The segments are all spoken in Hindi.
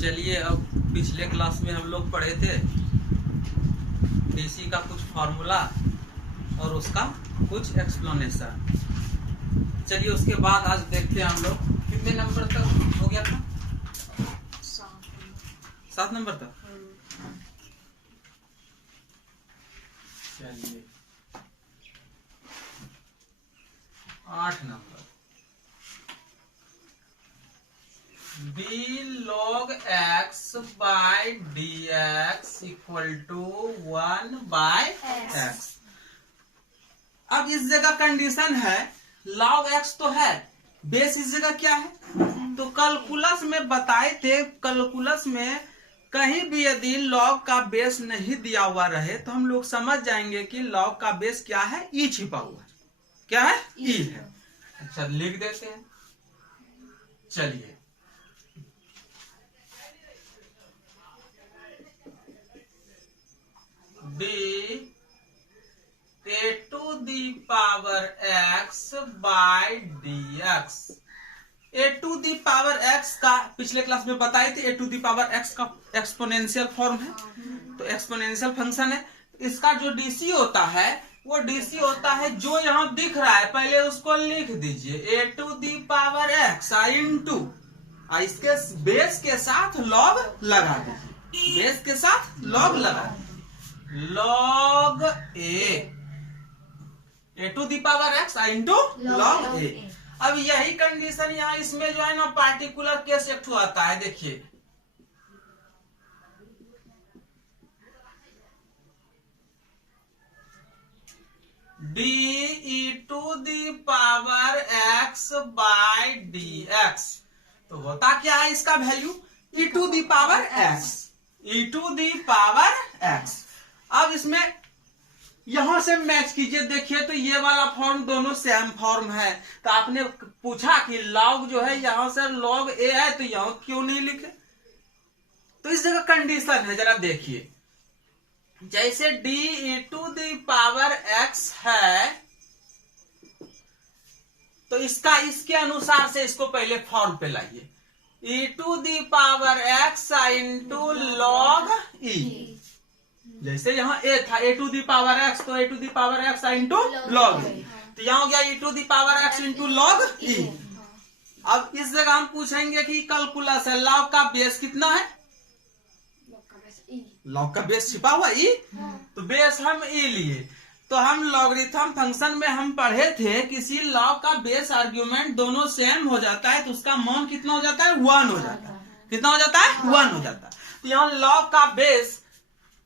चलिए, अब पिछले क्लास में हम लोग पढ़े थे डीसी का कुछ फॉर्मूला और उसका कुछ एक्सप्लेनेशन। चलिए उसके बाद आज देखते हैं हम लोग कितने नंबर तक हो गया था। 7 नंबर तक। चलिए 8 नंबर। b log x by dx equal to 1 by x। अब इस जगह कंडीशन है log x तो है, बेस इस जगह क्या है? तो कैलकुलस में बताए थे, कैलकुलस में कहीं भी यदि log का बेस नहीं दिया हुआ रहे तो हम लोग समझ जाएंगे कि log का बेस क्या है, ई छिपा हुआ है। क्या है? ई है। अच्छा लिख देते हैं। चलिए d a to the power x by dx। a to the power x का पिछले क्लास में बताए थे, a to the power x का एक्सपोनेंशियल फॉर्म है, तो एक्सपोनेंशियल फंक्शन है। इसका जो डीसी होता है वो डीसी होता है जो यहां दिख रहा है, पहले उसको लिख दीजिए a to the power x into इसके बेस के साथ लॉग लगा दीजिए, बेस के साथ लॉग लगा दीजिए, log a to the power x into log a। अब यही कंडीशन यहाँ इसमें जो है ना पार्टिकुलर केस एक ठो आता है। देखिए d e to the power x by dx, तो होता क्या है इसका value e to the power x, e to the power x। अब इसमें यहां से मैच कीजिए, देखिए तो ये वाला फॉर्म दोनों सेम फॉर्म है। तो आपने पूछा कि लॉग जो है यहां से लॉग ए है तो यहां क्यों नहीं लिखे? तो इस जगह कंडीशन है, जरा देखिए। जैसे d e to the power x है तो इसका इसके अनुसार से इसको पहले फॉर्म पे लाइए, e to the power x into log e। जैसे यहाँ a था a to the power x, तो a to the power x into log e, तो यहाँ हो गया e to the power x into log e। अब इस जगह हम पूछेंगे कि कैलकुलस है, log का बेस कितना है? लॉग का बेस छिपा हुआ ई, तो बेस हम ई लिए। तो हम लॉगरिथम फंक्शन में हम पढ़े थे किसी लॉग का बेस आर्ग्यूमेंट दोनों सेम हो जाता है तो उसका मान कितना हो जाता है? 1 हो जाता है। कितना हो जाता है? 1 हो जाता है। तो यहाँ लॉग का बेस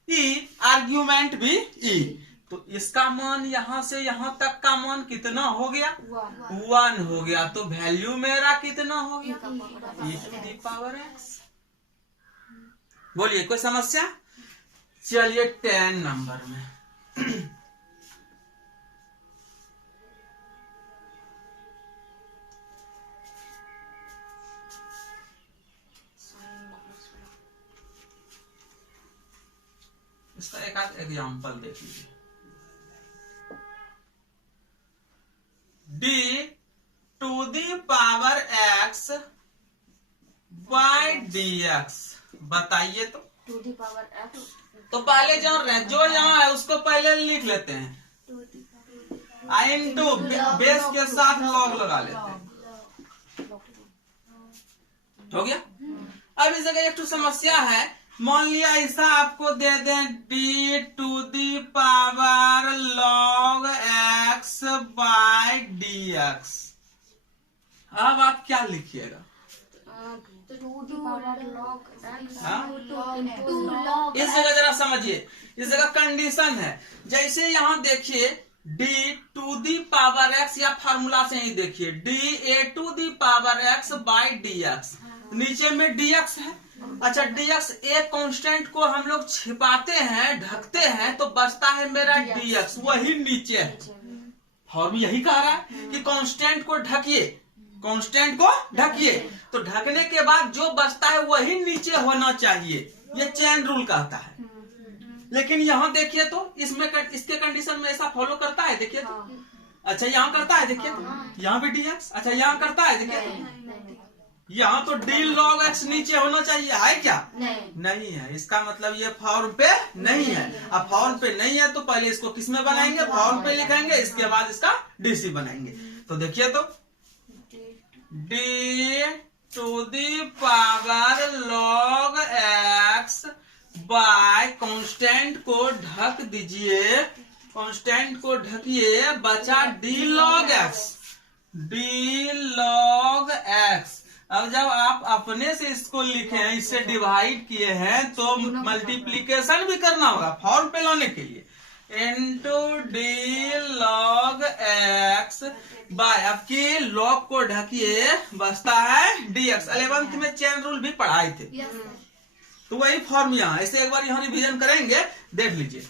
ई, आर्ग्यूमेंट भी ई, तो इसका मान यहां से यहां तक का मान कितना हो गया? 1 हो गया। तो वैल्यू मेरा कितना हो गया? e to the power x। बोलिए कोई समस्या? चलिए 10 नंबर में इसका एक आध एग्जाम्पल देख लीजिए। d to the power x by dx, बताइए तो। टू दी पावर एक्स, तो पहले जो यहाँ है उसको पहले लिख लेते हैं, इंटू बेस के साथ लॉग लगा लेते हैं। हो गया। अब इस जगह एक तो समस्या है, मान लिया ऐसा आपको दे दें d to the power log x by dx। अब आप क्या लिखिएगा? इस जगह जरा समझिए, इस जगह कंडीशन है। जैसे यहाँ देखिए d to the power x, या फार्मूला से ही देखिए d a to the power x by dx, नीचे में dx है। अच्छा dx एक कांस्टेंट को हम लोग छिपाते हैं, ढकते हैं, तो बचता है मेरा dx, वही नीचे है। फॉर्म यही कह रहा है कि कांस्टेंट को ढकिए, कांस्टेंट को ढकिए, तो ढकने के बाद जो बचता है वही नीचे होना चाहिए, ये चेन रूल कहता है। लेकिन यहाँ देखिए तो इसमें इसके कंडीशन में ऐसा फॉलो करता है, देखिए तो। अच्छा यहाँ करता है, देखिए तो यहाँ भी dx। अच्छा यहाँ करता है, देखिए तो। यहाँ तो डी लॉग एक्स नीचे होना चाहिए, है क्या? नहीं है। इसका मतलब ये फॉर्म पे नहीं है। अब फॉर्म पे नहीं है तो पहले इसको किस में बनाएंगे? फॉर्म पे लिखेंगे, इसके बाद इसका डीसी बनाएंगे। तो देखिए, तो D to the power log X by constant को ढक दीजिए, कांस्टेंट को ढकिए, बचा D log X, D log X. अब जब आप अपने से इसको लिखे हैं, इससे डिवाइड किए हैं, तो मल्टीप्लीकेशन भी करना होगा फॉर्म पे लाने के लिए, into D log X by, आपकी लॉग को ढकिए, बचता है डी एक्स। 11th में चेन रूल भी पढ़ाए थे, तो वही फॉर्म यहाँ ऐसे एक बार यहाँ रिवीजन करेंगे, देख लीजिए।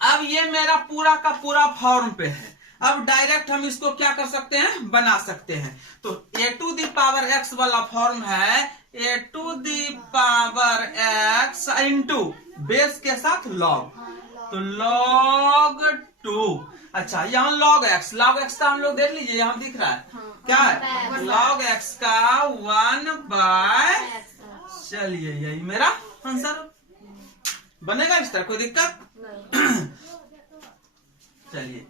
अब ये मेरा पूरा का पूरा फॉर्म पे है। अब डायरेक्ट हम इसको क्या कर सकते हैं? बना सकते हैं। तो a to the power x वाला फॉर्म है a to the power x into base के साथ लॉग, तो लॉग 2। अच्छा, यहाँ लॉग एक्स का हम लोग देख लीजिए, यहाँ दिख रहा है क्या है? लॉग एक्स का 1/, चलिए यही मेरा आंसर बनेगा। इस तरह कोई दिक्कत? चलिए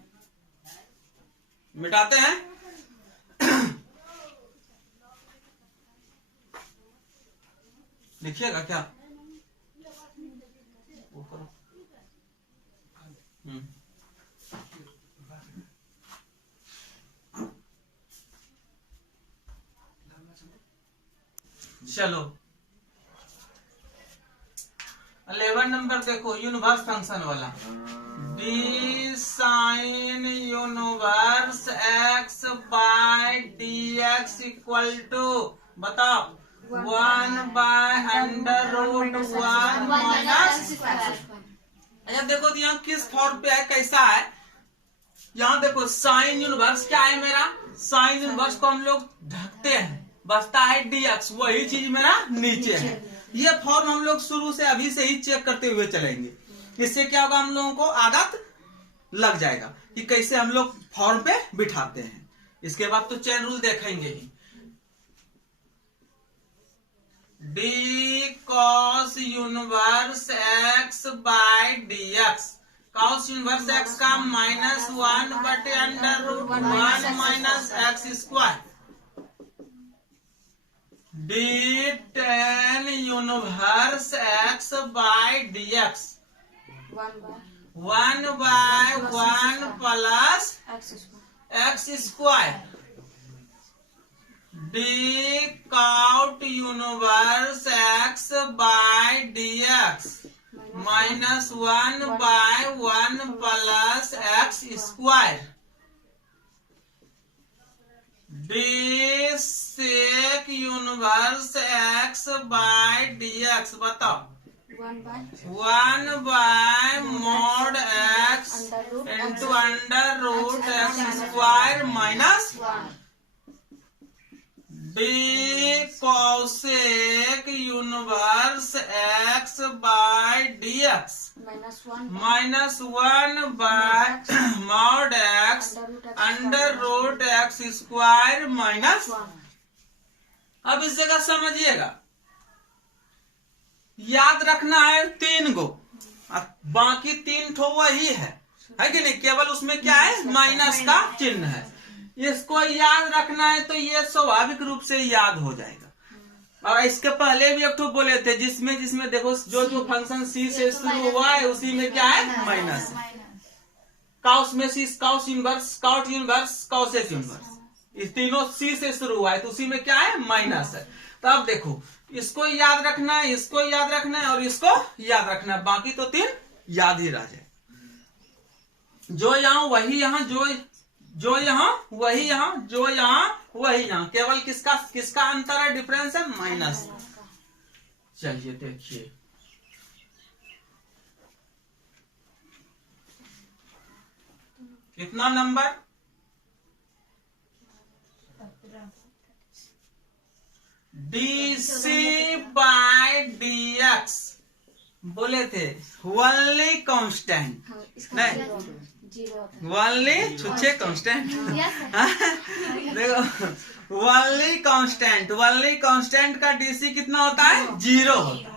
मिटाते हैं। लिखिएगा क्या? चलो 11 नंबर देखो, यूनिवर्स फंक्शन वाला, D sine universe x by D X equal to, बताओ, 1/√1 माइनस। अच्छा देखो तो यहाँ किस फॉर्म पे है, कैसा है? यहाँ देखो साइन यूनिवर्स क्या है मेरा? साइन यूनिवर्स को हम लोग ढकते हैं, बचता है डी एक्स, वही चीज मेरा नीचे है। ये फॉर्म हम लोग शुरू से अभी से ही चेक करते हुए चलेंगे, इससे क्या होगा, हम लोगों को आदत लग जाएगा कि कैसे हम लोग फॉर्म पे बिठाते हैं। इसके बाद तो चेन रूल देखेंगे ही। D cos inverse x by D x, cos inverse x का -1/√1 minus x square, d tan inverse x by D x 1/1 plus x square, d cot inverse x by D x -1/1 plus x square, d sec inverse x by D x, बताओ, 1/mod x into √x square minus, d cosec inverse x by D x -1/mod x √x square minus. अब इस जगह समझिएगा, याद रखना है 3 गो, बाकी 3 ठो वही है कि नहीं, केवल उसमें क्या है, माइनस का चिन्ह है। इसको याद रखना है तो ये स्वाभाविक रूप से याद हो जाएगा। और इसके पहले भी एक ठो बोले थे, जिसमें देखो जो फंक्शन सी से शुरू हुआ है उसी में क्या है, माइनस है। काउस में sec, cos inverse, cot inverse, cosec inverse, इस तीनों सी से शुरू हुआ है तो उसी में क्या है, माइनस है। तो अब देखो, इसको याद रखना है, इसको याद रखना है और इसको याद रखना है, बाकी तो 3 याद ही रह जाए। जो यहाँ वही यहाँ, जो यहाँ वही यहाँ, जो यहाँ वही यहाँ, केवल किसका अंतर है, डिफरेंस है, माइनस। चलिए देखिए, कितना नंबर, डीसी बाय डीएक्स बोले थे, ओनली कांस्टेंट नहीं, ओनली छुच्छे कांस्टेंट। देखो ओनली कांस्टेंट का डीसी कितना होता है? 0 होता है।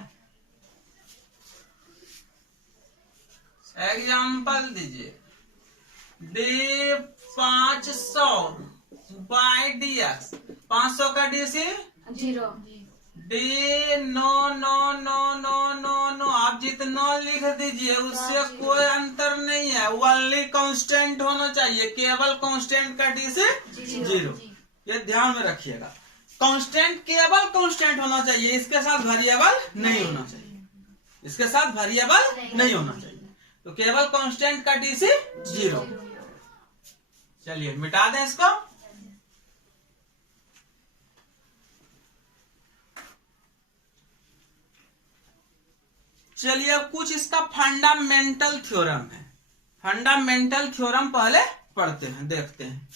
एग्जाम्पल दीजिए, D500 बाई DX, 500 का डीसी 0। D नो, आप जितना लिख दीजिए उससे कोई अंतर नहीं है। ओनली कांस्टेंट होना चाहिए, केवल कांस्टेंट का डीसी 0। ये ध्यान में रखिएगा, कांस्टेंट केवल कांस्टेंट होना चाहिए, इसके साथ वेरिएबल नहीं होना चाहिए, इसके साथ वेरिएबल नहीं होना चाहिए। तो केवल कांस्टेंट का डीसी 0। चलिए मिटा दें इसको। चलिए अब कुछ इसका फंडामेंटल थ्योरम है। फंडामेंटल थ्योरम पहले पढ़ते हैं, देखते हैं।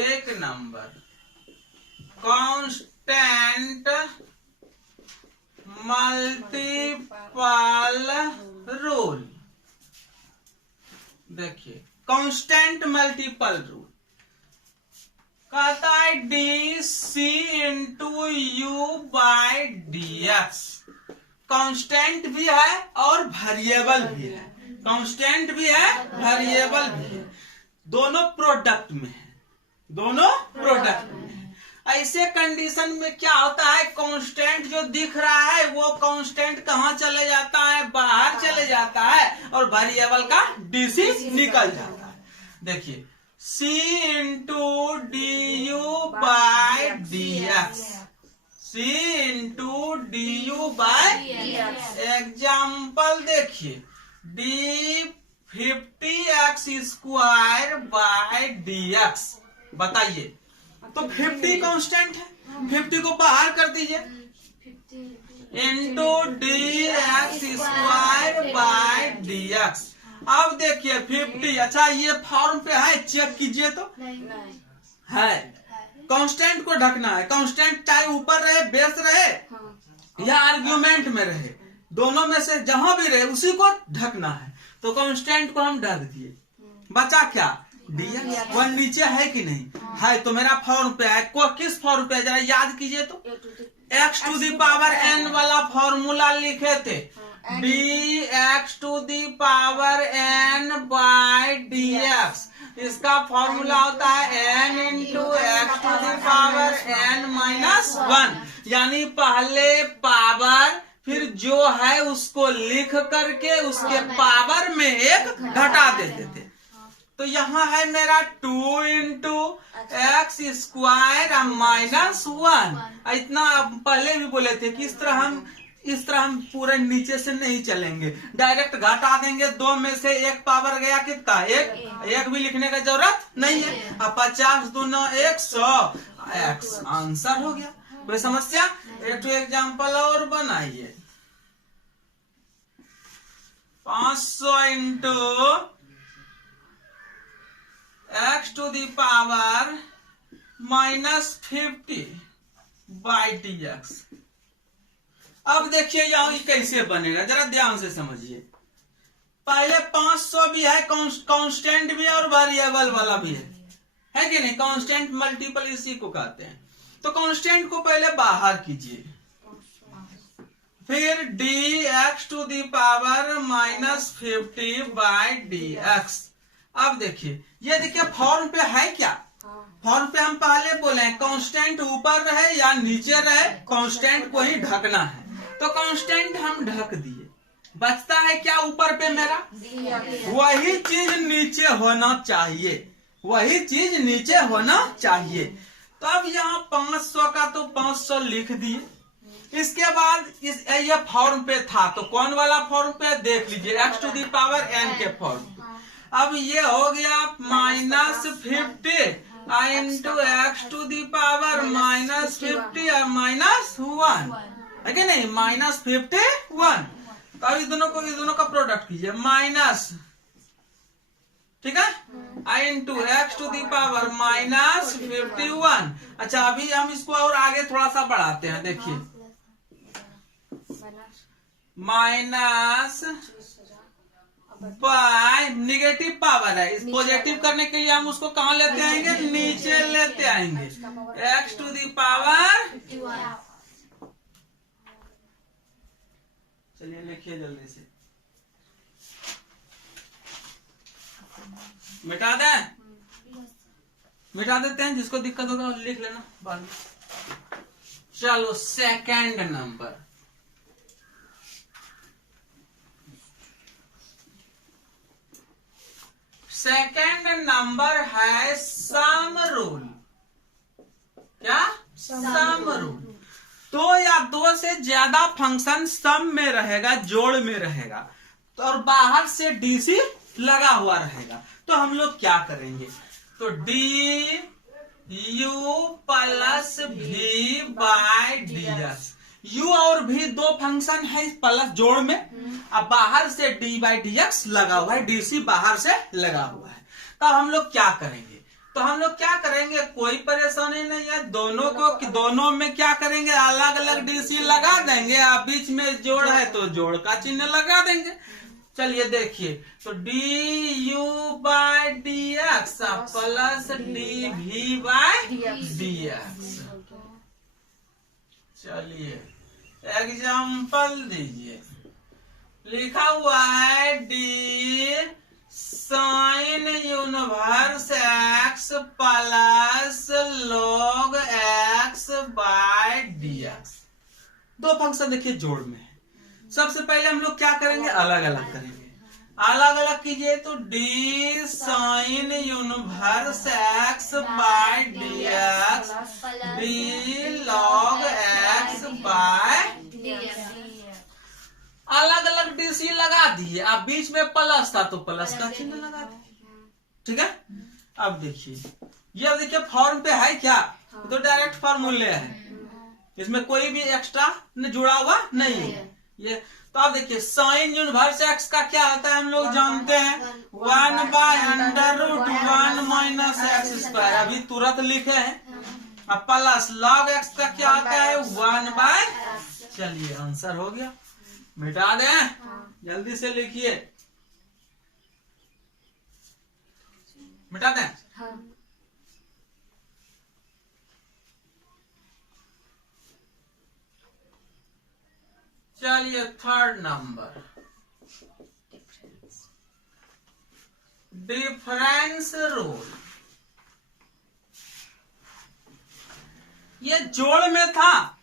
एक नंबर, कांस्टेंट मल्टीपल रूल। देखिए कांस्टेंट मल्टीपल रूल कहता है DC into you by DX। Constant भी है और वेरिएबल भी है, कांस्टेंट भी है वेरिएबल भी है, दोनों प्रोडक्ट में है, दोनों प्रोडक्ट में है। ऐसे कंडीशन में क्या होता है, कांस्टेंट जो दिख रहा है वो कांस्टेंट कहाँ चले जाता है? बाहर चले जाता है, और वेरिएबल का डीसी निकल जाता है। देखिए C into DU by DX, C into DU by DX। Example देखिए, D50x स्क्वायर बाई DX। बताइए, तो 50 कांस्टेंट है, 50 को बाहर कर दीजिए, into DX square by DX। अब देखिए 50, अच्छा ये फॉर्म पे है, चेक कीजिए तो है। कांस्टेंट को ढकना है, कांस्टेंट चाहे ऊपर रहे, बेस रहे या आर्ग्यूमेंट में रहे, दोनों में से जहां भी रहे उसी को ढकना है। तो कांस्टेंट को हम ढक दिए, बचा क्या? DX। वन नीचे है कि नहीं है? तो मेरा फॉर्म पे है, को किस फॉर्म पे? जरा याद कीजिए तो, x to the power n वाला फॉर्मूला लिखे थे, dx to the power n by DX। इसका फॉर्मूला होता है n into x to the power n minus 1, यानी पहले पावर फिर जो है उसको लिख करके उसके पावर में एक घटा देते थे। तो यहाँ है मेरा 2 इंटू एक्स स्क्वायर माइनस 1। इतना पहले भी बोले थे कि इस तरह हम पूरे नीचे से नहीं चलेंगे, डायरेक्ट घटा देंगे। 2 में से एक पावर गया कितना? एक भी लिखने का जरूरत नहीं है। अब 50 दूना 100 एक्स, आंसर हो गया। कोई समस्या? एक तो एग्जाम्पल और बनाइए, 500 into x to the power -50 by DX। अब देखिए यहाँ ये कैसे बनेगा, जरा ध्यान से समझिए। पहले 500 भी है, कांस्टेंट भी है और वेरिएबल वाला भी है कि नहीं? कांस्टेंट मल्टीपल इसी को कहते हैं। तो कांस्टेंट को पहले बाहर कीजिए, फिर DX to the power -50 by DX। अब देखिए, ये देखिए फॉर्म पे है क्या? फॉर्म पे हम पहले बोले कांस्टेंट ऊपर रहे या नीचे रहे, कांस्टेंट को ही ढकना है। तो कांस्टेंट हम ढक दिए, बचता है क्या ऊपर पे मेरा? वही चीज नीचे होना चाहिए, वही चीज नीचे होना चाहिए। तो अब यहाँ 500 का तो 500 लिख दिए। इसके बाद ये फॉर्म पे था, तो कौन वाला फॉर्म पे? देख लीजिए, X to the power n के फॉर्म। अब ये हो गया -50 into x to the power -50 और -1 है कि नहीं? -51। तो अब इस दोनों का प्रोडक्ट कीजिए, ठीक है, i into x to the power minus 51। अच्छा अभी हम इसको और आगे थोड़ा सा बढ़ाते हैं, देखिए माइनस बाय निगेटिव पावर है, इस पॉजिटिव करने के लिए हम उसको कहाँ लेते आएंगे, नीचे लेते आएंगे, एक्स टू दी पावर। चलिए लिखिए जल्दी से, मिटा देते हैं, जिसको दिक्कत होगा लिख लेना बाद में। चलो सेकंड नंबर, सेकंड नंबर है सम रूल। क्या, सम रूल। दो या दो से ज्यादा फंक्शन सम में रहेगा, जोड़ में रहेगा, तो और बाहर से डीसी लगा हुआ रहेगा, तो हम लोग क्या करेंगे, तो डी यू प्लस भी बाय डी एक्स, यू और भी दो फंक्शन है प्लस जोड़ में, अब बाहर से डी बाई डी एक्स लगा हुआ है, डीसी बाहर से लगा हुआ है, तब हम लोग क्या करेंगे, तो हम लोग क्या करेंगे, कोई परेशानी नहीं है, दोनों में क्या करेंगे, अलग अलग डीसी लगा देंगे, अब बीच में जोड़ है तो जोड़ का चिन्ह लगा देंगे। चलिए देखिए, तो D U by D X plus D V by D X. चलिए एग्जाम्पल दीजिए, लिखा हुआ है D sine universe X plus log X by D X. दो फंक्शन देखिए जोड़ में है, सबसे पहले हम लोग क्या करेंगे, अलग अलग करेंगे, अलग अलग कीजिए, तो D sine universe x by D X D log X by, अलग अलग डीसी लगा दिए, अब बीच में प्लस था तो प्लस का चिन्ह लगा दिए, ठीक है। अब देखिए, ये देखिए फॉर्म पे है क्या, तो डायरेक्ट फॉर्मूले है, इसमें कोई भी एक्स्ट्रा जुड़ा हुआ नहीं है ये। तो आप देखिए साइन यूनिवर्स एक्स का क्या होता है, हम लोग जानते हैं 1/√1 माइनस एक्स स्क्वायर, अभी तुरंत लिखे हैं। अब प्लस लॉग एक्स का क्या होता है 1/, चलिए आंसर हो गया, मिटा दें, जल्दी से लिखिए, मिटा दें। चलिए थर्ड नंबर, डिफरेंस रूल। ये जोड़ में था,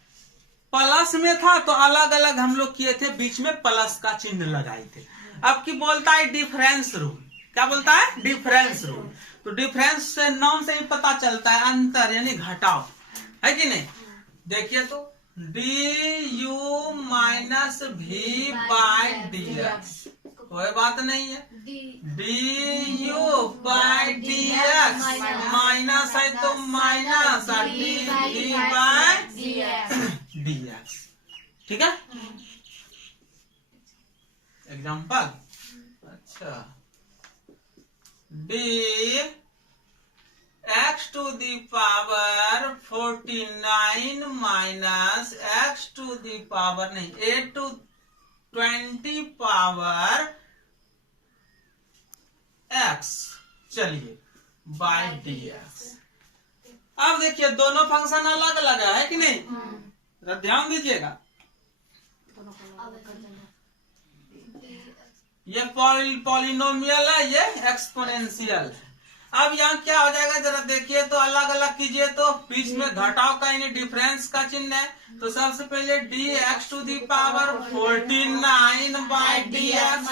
प्लस में था, तो अलग अलग हम लोग किए थे, बीच में प्लस का चिन्ह लगाए थे। अब की बोलता है डिफरेंस रूल, क्या बोलता है, डिफरेंस रूल। तो डिफरेंस से नाम से ही पता चलता है अंतर यानी घटाव, है कि नहीं। देखिए तो D U minus V by D X, कोई बात नहीं है, D U by D X, minus है तो minus, D V by D X, ठीक है। एग्जाम्पल, अच्छा D X to the power 49 minus X to the power नहीं ए टू 20 पावर एक्स, चलिए बाय डी एक्स। अब देखिए दोनों फंक्शन अलग अलग है कि नहीं, जरा ध्यान दीजिएगा, ये पॉलिनोमियल है, ये एक्सपोनेंशियल है। अब यहाँ क्या हो जाएगा, जरा देखिए तो अलग अलग कीजिए, तो बीच में घटाव का यानी डिफरेंस का चिन्ह है, तो सबसे पहले D X to the power 49 by D X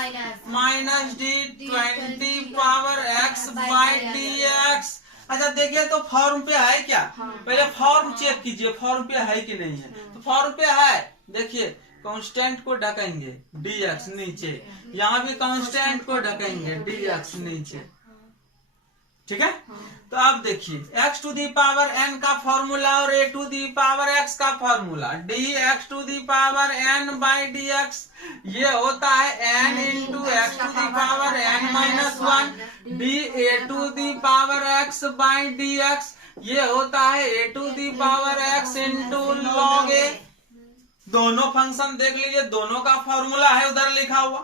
minus D 20 power X by D X. अच्छा देखिए तो फॉर्म पे है क्या, पहले फॉर्म चेक कीजिए, फॉर्म पे है कि नहीं है, तो फॉर्म पे है, देखिए कांस्टेंट को ढकेंगे डी एक्स नीचे, यहाँ भी कांस्टेंट को ढकेंगे डी एक्स नीचे, ठीक है। तो अब देखिए x to the power n का फॉर्मूला और a to the power x का formula, dx to the power n by dx, ये होता है n into x to the power n minus 1 d a to the power x by D x, ये होता है a to the power x into log a. दोनों फंक्शन देख लीजिए, दोनों का फॉर्मूला है उधर लिखा हुआ।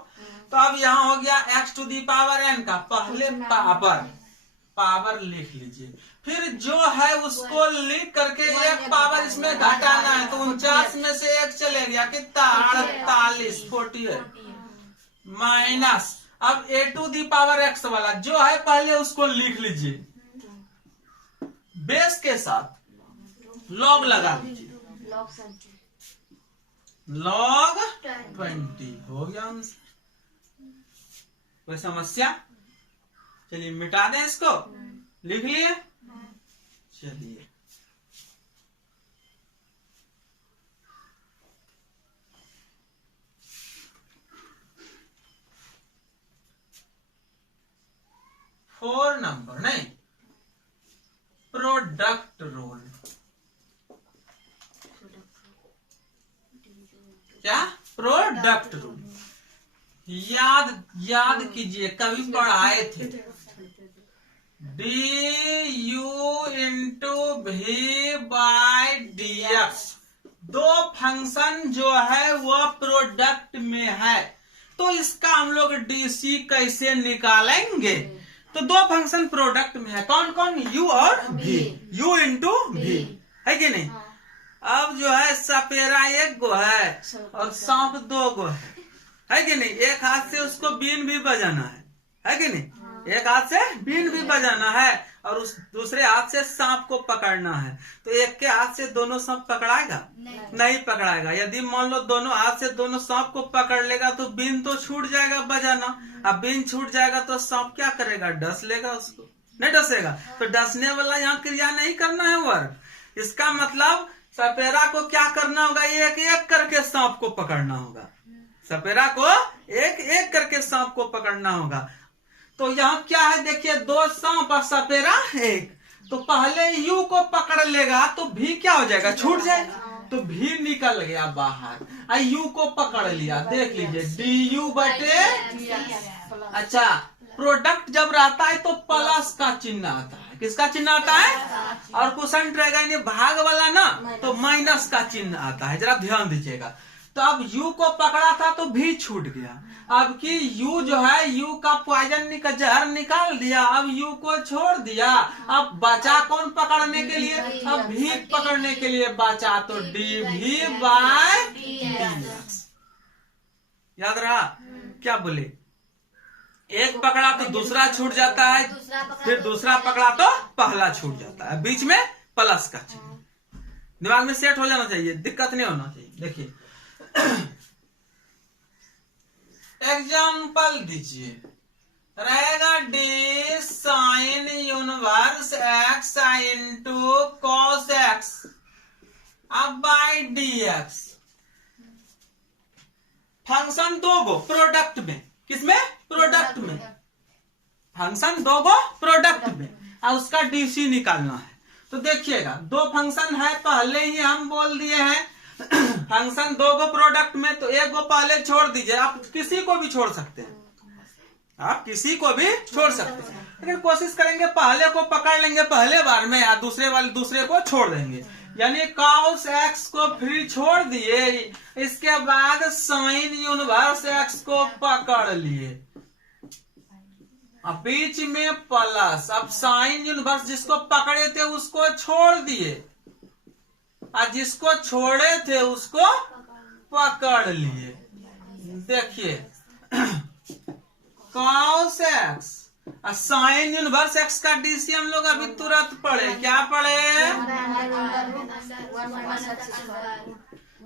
तो अब यहाँ हो गया X to the power N का पहले पावर लिख लीजिए, फिर जो है उसको लिख करके एक पावर इसमें घटाना है। तो 49 में से एक चले गया कितना 48 48 माइनस, अब ए टू दी पावर एक्स वाला जो है पहले उसको लिख लीजिए, बेस के साथ लॉग लगा लीजिए, लॉग 20 हो गया आंसर। कोई समस्या? चलिए मिटा दें इसको, लिख लिए। चलिए फोर नंबर नहीं, प्रोडक्ट रूल। क्या? Product rule. याद कीजिए, कभी पढ़ाए थे, डी यू इंटू भी बाय डी एक्स। दो फंक्शन जो है वो प्रोडक्ट में है, तो इसका हम लोग डीसी कैसे निकालेंगे? तो दो फंक्शन प्रोडक्ट में है, कौन कौन? यू और भी, यू इंटू भी, है कि नहीं? अब जो है सपेरा एक गो है और सांप दो गो है कि नहीं? एक हाथ से उसको बीन भी बजाना है कि नहीं? एक हाथ से बीन भी बजाना है और उस दूसरे हाथ से सांप को पकड़ना है। तो एक के हाथ से दोनों सांप पकड़ाएगा? नहीं पकड़ाएगा। यदि मान लो दोनों हाथ से दोनों सांप को पकड़ लेगा तो बीन तो छूट जाएगा बजाना। अब बीन छूट जाएगा तो सांप क्या करेगा? डस लेगा उसको, नहीं डसेगा। तो डसने वाला यहाँ क्रिया नहीं करना है वर्क। इसका मतलब सपेरा को क्या करना होगा? एक एक करके सांप को पकड़ना होगा। सपेरा को एक एक करके सांप को पकड़ना होगा। तो यहाँ क्या है देखिए, दो सांप और सपेरा एक। तो पहले यू को पकड़ लेगा तो भी क्या हो जाएगा? छूट जाएगा। तो भी निकल गया बाहर। यू को पकड़ लिया, देख लीजिए डी यू बटे। अच्छा, प्रोडक्ट जब रहता है तो प्लस का चिन्ह आता है। किसका चिन्ह आता है? और क्वोशंट रहेगा यानी भाग वाला ना, तो माइनस का चिन्ह आता है। जरा ध्यान दीजिएगा। तो अब यू को पकड़ा था तो भी छूट गया। अब की यू जो है, यू का पॉइजन का जहर निकाल दिया, अब यू को छोड़ दिया। अब बचा कौन पकड़ने के लिए? अब भी पकड़ने के लिए बचा, तो D V by D x. याद रहा? क्या बोले? एक पकड़ा तो दूसरा छूट जाता है, फिर दूसरा पकड़ा तो पहला छूट जाता है। बीच में प्लस का चिन्ह दिमाग में सेट हो जाना चाहिए, दिक्कत नहीं होना चाहिए। देखिए एग्जाम्पल दीजिए, रहेगा D sine universe X into cos X अब बाई डी एक्स। फंक्शन दो गो प्रोडक्ट में, किसमें? प्रोडक्ट में। फंक्शन दो गो प्रोडक्ट में और उसका डीसी निकालना है। तो देखिएगा, दो फंक्शन है, पहले ही हम बोल दिए हैं फंक्शन दो गो प्रोडक्ट में, तो एक गो पहले छोड़ दीजिए। आप किसी को भी छोड़ सकते हैं, आप किसी को भी छोड़ सकते हैं, लेकिन कोशिश करेंगे पहले को पकड़ लेंगे पहले बार में, या दूसरे को छोड़ देंगे। यानी cos x को फिर छोड़ दिए, इसके बाद साइन यूनिवर्स x को पकड़ लिए, अब बीच में प्लस। अब साइन यूनिवर्स जिसको पकड़े थे उसको छोड़ दिए और जिसको छोड़े थे उसको पकड़ लिए। देखिए cos x sine universe x का डीसी हम लोग अभी तुरंत पढ़े। क्या पढ़े?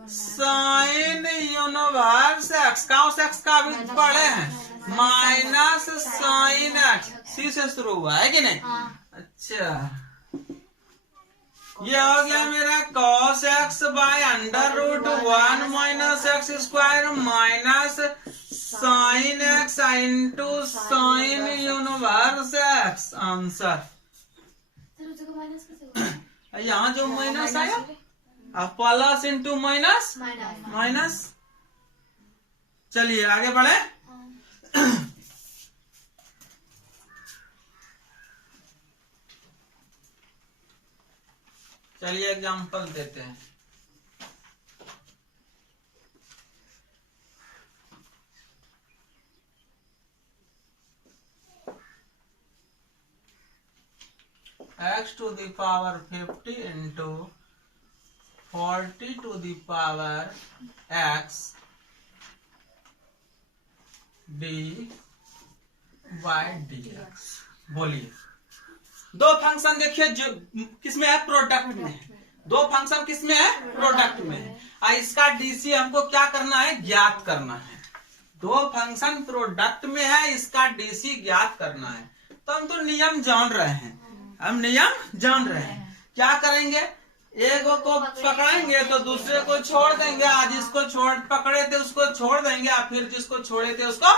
Sine universe x, cos x का अभी पढ़े हैं, माइनस साइन x, सी से शुरू हुआ है कि नहीं? अच्छा, ये हो गया मेरा cos x by under root 1 minus x square minus sine X into sine universe X. Answer यहाँ जो माइनस आया, अब प्लस इंटू माइनस माइनस। चलिए आगे बढ़े। चलिए एग्जांपल देते हैं। x to the power 50 into 40 to the power x d by dx। बोलिए, दो फंक्शन देखिए जो किसमें है, प्रोडक्ट में। दो फंक्शन किसमें है, प्रोडक्ट में। और इसका डीसी हमको क्या करना है, ज्ञात करना है। दो फंक्शन प्रोडक्ट में है, इसका डीसी ज्ञात करना है। तो हम तो नियम जान रहे हैं, हम नियम जान रहे हैं। क्या करेंगे, एक को पकड़ेंगे तो दूसरे को छोड़ देंगे, आज जिसको पकड़े थे उसको छोड़ देंगे, और फिर जिसको छोड़े थे उसको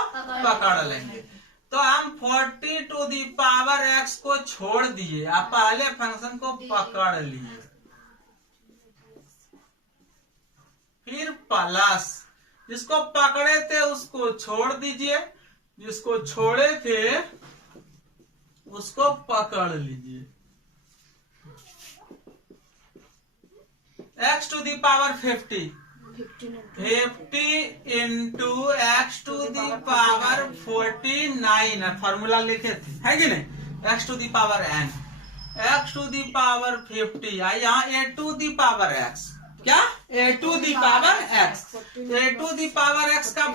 पकड़ लेंगे। तो हम 40 टू दी पावर x को छोड़ दिए, आप पहले फंक्शन को पकड़ लिए, फिर प्लस जिसको पकड़े थे उसको छोड़ दीजिए, जिसको छोड़े थे उसको पकड़ लीजिए। x to the power 50 into x to the power 49 formula लिखे थे, है कि नहीं। x to the power n, x to the power 50, यहाँ a to the power x, क्या a to the power x। a to the power x का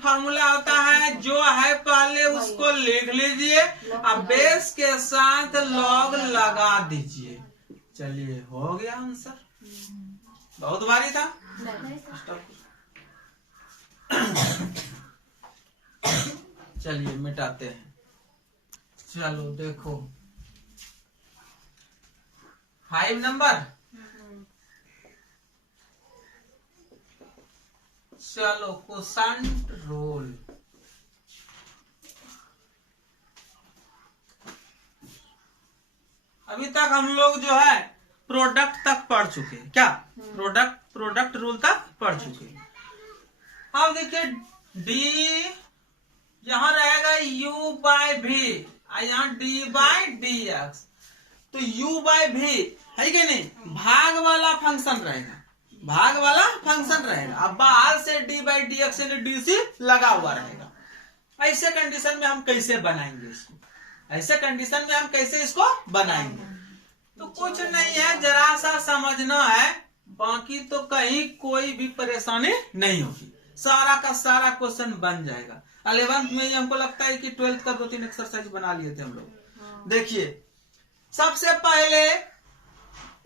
फॉर्मूला होता है, जो है पहले उसको लिख लीजिए, अब बेस के साथ लॉग लगा दीजिए। चलिए हो गया आंसर, बहुत भारी था। चलिए मिटाते हैं। चलो देखो 5 नंबर, चलो कोसेंट रूल। अभी तक हम लोग जो है प्रोडक्ट तक पढ़ चुके, क्या प्रोडक्ट रूल तक पढ़ चुके। अब देखिए डी यहां रहेगा u बाय v, यहाँ d बाय dx। तो u बाय v है कि नहीं, भाग वाला फंक्शन रहेगा, भाग वाला फंक्शन रहेगा। अब बाहर से d बाई dx डीसी लगा हुआ रहेगा। ऐसे कंडीशन में हम कैसे बनाएंगे इसको, ऐसे कंडीशन में हम कैसे इसको बनाएंगे। तो कुछ नहीं है, जरा सा समझना है, बाकी तो कहीं कोई भी परेशानी नहीं होगी, सारा का सारा क्वेश्चन बन जाएगा। 11th में ही हमको लगता है कि 12th का 2-3 एक्सरसाइज बना लिए थे हम लोग। देखिए सबसे पहले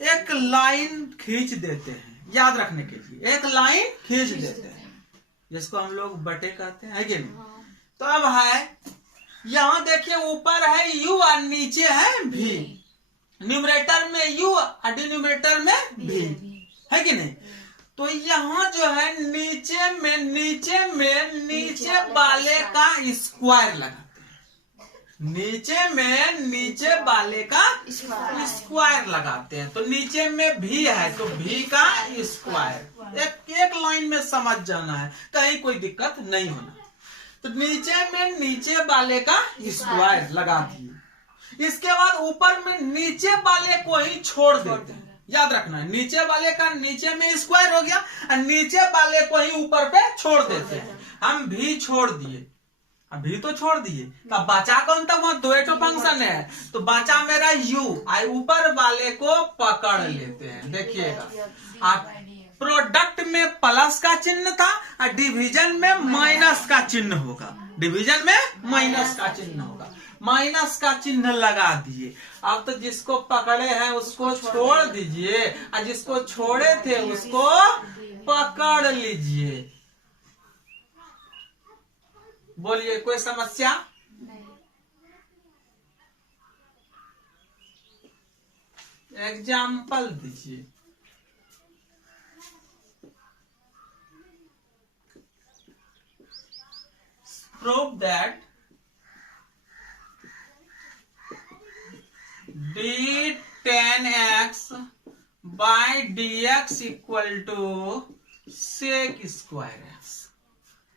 एक लाइन खींच देते हैं, याद रखने के लिए एक लाइन खींच देते हैं, जिसको हम लोग बटे कहते हैं, कि नहीं। तो अब है यहाँ देखिए ऊपर है u और नीचे है v, न्यूमरेटर में u और डिनोमिनेटर में v, है कि नहीं। तो यहाँ जो है नीचे में नीचे वाले का स्क्वायर लगाते हैं, नीचे वाले का स्क्वायर लगाते हैं। तो नीचे में v है तो v का स्क्वायर, एक लाइन में समझ जाना है, कहीं कोई दिक्कत नहीं होना। तो नीचे वाले का स्क्वायर लगा दिए। इसके बाद ऊपर में नीचे वाले को ही छोड़ देते हैं, याद रखना है, नीचे वाले का नीचे में स्क्वायर हो गया और नीचे वाले को ही ऊपर पे छोड़ देते हैं। हम भी छोड़ दिए, अभी तो छोड़ दिए, तो बचा कौन था, वहां दो फंक्शन है, तो बचा मेरा u, आई ऊपर वाले को पकड़ लेते हैं। देखिएगा प्रोडक्ट में प्लस का चिन्ह था और डिवीजन में माइनस का चिन्ह होगा, डिवीजन में माइनस का चिन्ह होगा, माइनस का चिन्ह लगा दिए। अब तो जिसको पकड़े हैं उसको छोड़ दीजिए और जिसको छोड़े थे उसको पकड़ लीजिए। बोलिए कोई समस्या? एग्जाम्पल दीजिए। Prove that d10x by dx equal to sec square x।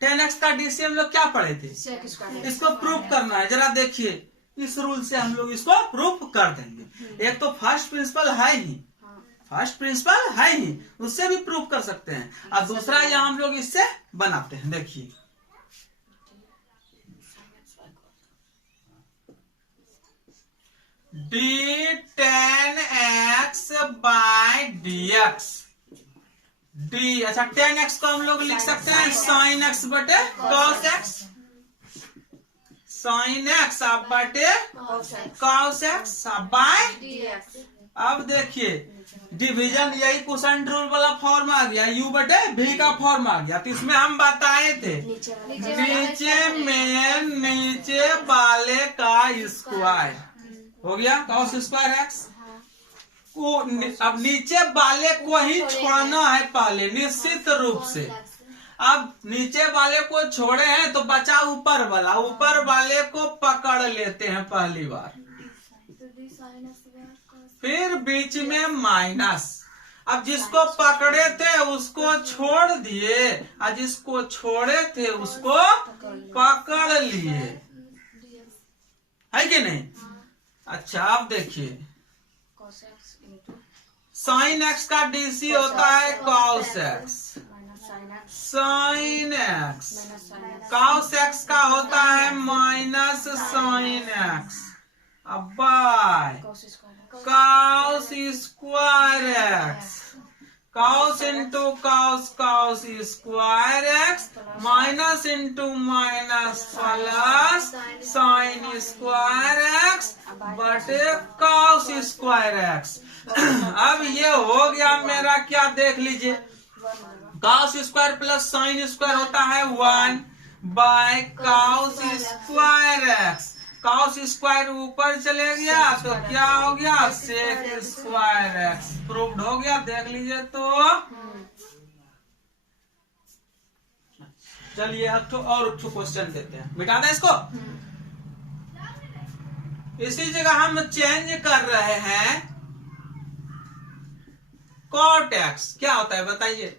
10x का डीसी हम लोग क्या पढ़े थे, इसको प्रूफ करना है। जरा देखिए इस रूल से हम लोग इसको प्रूफ कर देंगे। एक तो फर्स्ट प्रिंसिपल है ही, फर्स्ट प्रिंसिपल है ही, उससे भी प्रूव कर सकते हैं। और दूसरा यहाँ हम लोग इससे बनाते हैं, देखिए d tan x by dx d। अच्छा tan x को हम लोग लिख सकते हैं sin x बटे cos x, sin x बटे cos x बाय। अब देखिए डिवीजन, यही क्वेश्चन रूल वाला फॉर्म आ गया, u बटे v का फॉर्म आ गया। तो इसमें हम बताए थे नीचे वाले का स्क्वायर हो गया cos स्क्वायर x को, अब नीचे वाले को ही छोड़ना है पहले निश्चित रूप से। अब नीचे वाले को छोड़े हैं तो बचा ऊपर वाला, ऊपर वाले को पकड़ लेते हैं पहली बार, फिर बीच में माइनस। अब जिसको पकड़े थे उसको छोड़ दिए और जिसको छोड़े थे उसको पकड़ लिए, है कि नहीं। अच्छा अब देखिए साइन एक्स का डीसी होता है cos x, sine X cos x का होता है माइनस साइन एक्स, अब by cos square X, cos into cos square x minus into minus plus sine square X बटे cos स्क्वायर एक्स। अब ये हो गया मेरा, क्या देख लीजिए cos square plus sine square होता है 1 by cos square X. cos square ऊपर चले गया तो क्या हो गया sec स्क्वायर एक्स। प्रूव्ड हो गया, देख लीजिए। तो चलिए अब तो और क्वेश्चन देते हैं, मिटा दें इसको। इसी जगह हम चेंज कर रहे हैं cot x, क्या होता है बताइए,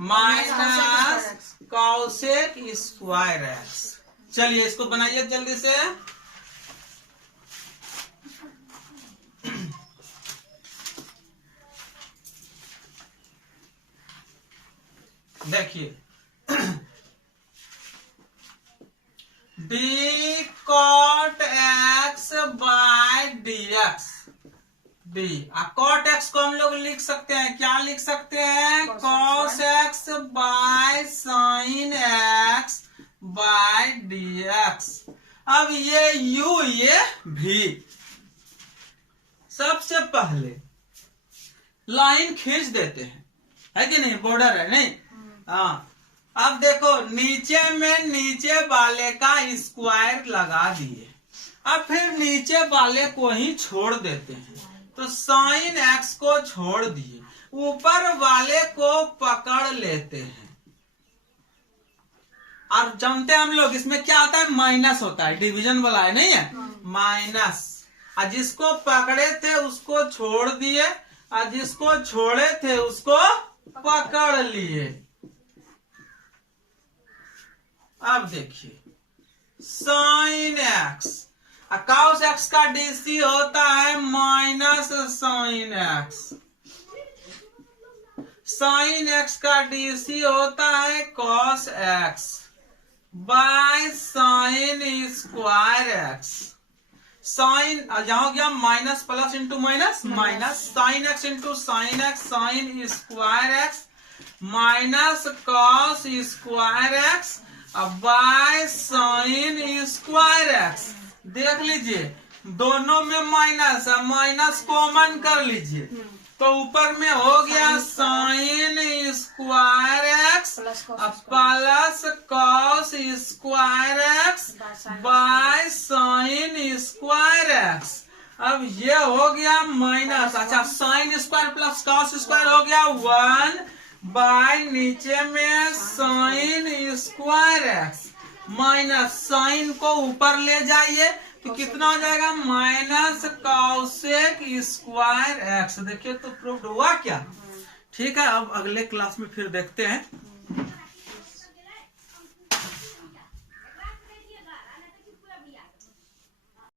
माइनस cosec स्क्वायर एक्स। चलिए इसको बनाइए जल्दी से। देखिए d cot x by dx, d cot x को हम लोग लिख सकते हैं, क्या लिख सकते हैं cos x by sin x by dx। अब ये u ये v, सबसे पहले लाइन खींच देते हैं, है कि नहीं, बॉर्डर है नहीं। हाँ अब देखो नीचे में नीचे वाले का स्क्वायर लगा दिए, अब फिर नीचे वाले को ही छोड़ देते हैं, तो साइन एक्स को छोड़ दिए, ऊपर वाले को पकड़ लेते हैं। और जानते हैं हम लोग इसमें क्या होता है, माइनस होता है, डिवीजन वाला है नहीं है, माइनस। और जिसको पकड़े थे उसको छोड़ दिए और जिसको छोड़े थे उसको पकड़ लिए। अब देखिए साइन एक्स, cos एक्स का डीसी होता है minus sine X, sine X का डीसी होता है cos X by sine square X. Sine यहाँ हो गया minus plus into minus, minus sine X into sine X, sine square x minus cos square x by sine square X. देख लीजिए दोनों में माइनस है, माइनस कॉमन कर लीजिए तो ऊपर में हो गया sine square x plus cos square x by sine square x. अब ये हो गया माइनस, अच्छा sine square plus cos square हो गया 1 बाय नीचे में sine square x, minus sine को ऊपर ले जाइए तो कितना हो जाएगा माइनस cosec स्क्वायर एक्स। देखिए तो प्रूव्ड हुआ क्या। ठीक है, अब अगले क्लास में फिर देखते हैं।